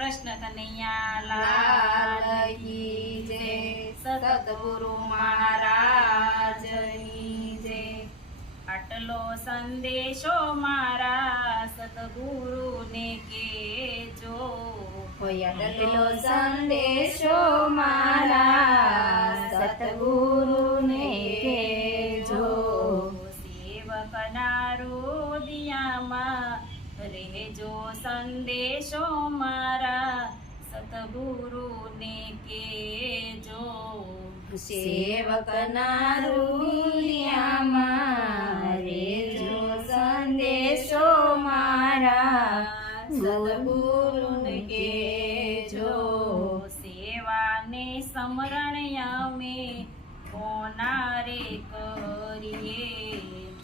કૃષ્ણ કનૈયા લાલ કી જય, સતગુરુ મહારાજની જય। આટલો સંદેશો મારા સતગુરુને કહેજો, આટલો સંદેશો મારા સતગુરુને કહેજો। સેવકના હૃદયમાં રહેજો સંદેશો મારા સતગુરુને કહેજો। સેવકના હૃદયમાં રહેજો સંદેશો મારા સતગુરુને કહેજો। સેવાને સમરણ અમે કોના રે કરીએ,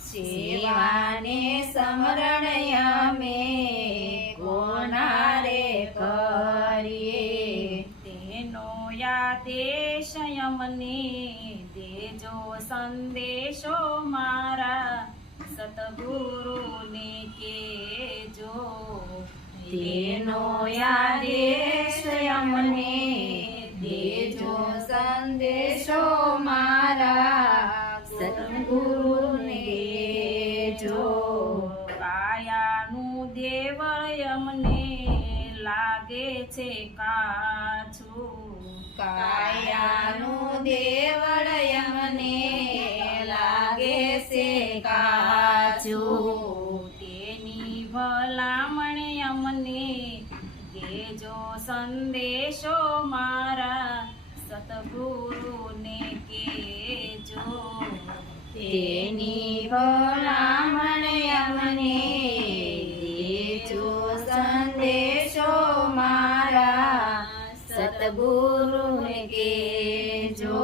સેવાને સમરણ અમે કોના રે કરીએ। તેનો આદેશ અમને દેજો સંદેશો મારા સતગુરુને કહેજો। તેનો આદેશ અમને દેજો સંદેશો મારા સતગુરુને કહેજો। કાયાનું દેવળ અમને લાગે છે કાચું, કાયાનું દેવળ અમને લાગે છે કાચું। તેની ભલામણ અમને દેજો સંદેશો મારા સતગુરુને કહેજો। તેની ભલામણ અમને દેજો સંદેશો મારા સતગુરુને કહેજો।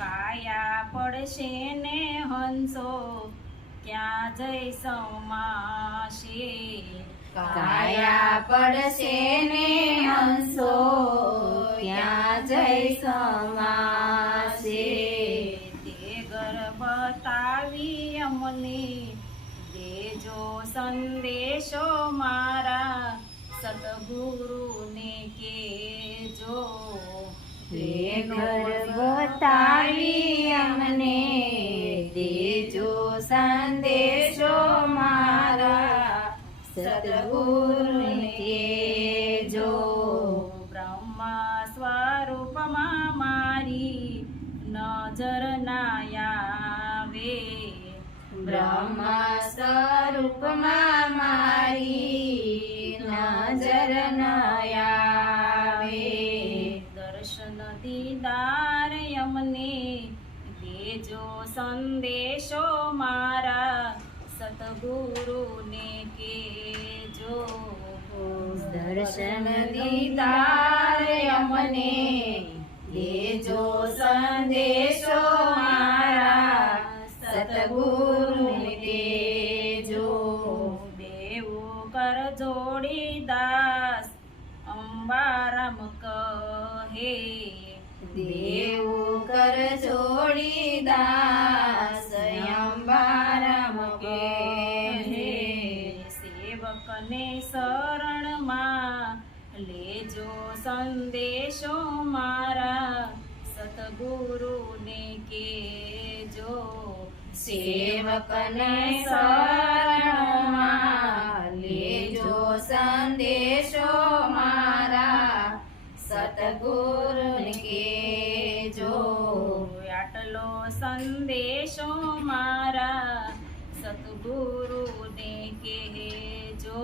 કાયા પડશે ને હંસો ક્યાં જઈ સમાશે, કાયા પડશે ને હંસો ત્યાં જઈ સમાશે। તે ગર્ભ બતાવી અમને દેજો સંદેશો મારા સતગુરુને કહેજો। તે ઘર બતાવી અમને દેજો સંદેશો મારા સતગુરુને કહેજો। બ્રહ્મ સ્વરૂપમાં મારી નજર ના આવે, બ્રહ્મ સ્વરૂપમાં મારી નજર ન આવે। દર્શન દીદાર અમને દેજો સંદેશો મારા સતગુરુને કહેજો। દર્શન દીદાર અમને દેજો સંદેશો મારા સતગુરુને કહેજો। બેવું કર જોડી દાસ અંબારામ કહે, દેવું કર જોડી દાસ અંબારામ કહે। સેવકને શરણમાં લેજો સંદેશો મારા સતગુરુને કહેજો। સેવકને શરણમાં લેજો સંદેશો મારા સતગુરુને કહેજો। આટલો સંદેશો મારા સતગુરુને કહેજો।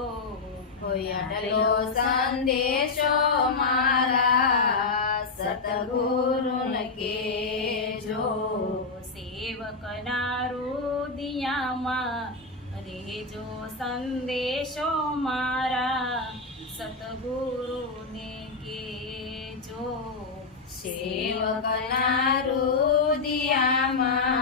આટલો સંદેશો મારા સતગુરુને કહેજો। સેવકના હૃદયમાં રહેજો સંદેશો મારા સતગુરુને કહેજો। સેવકના હૃદયમાં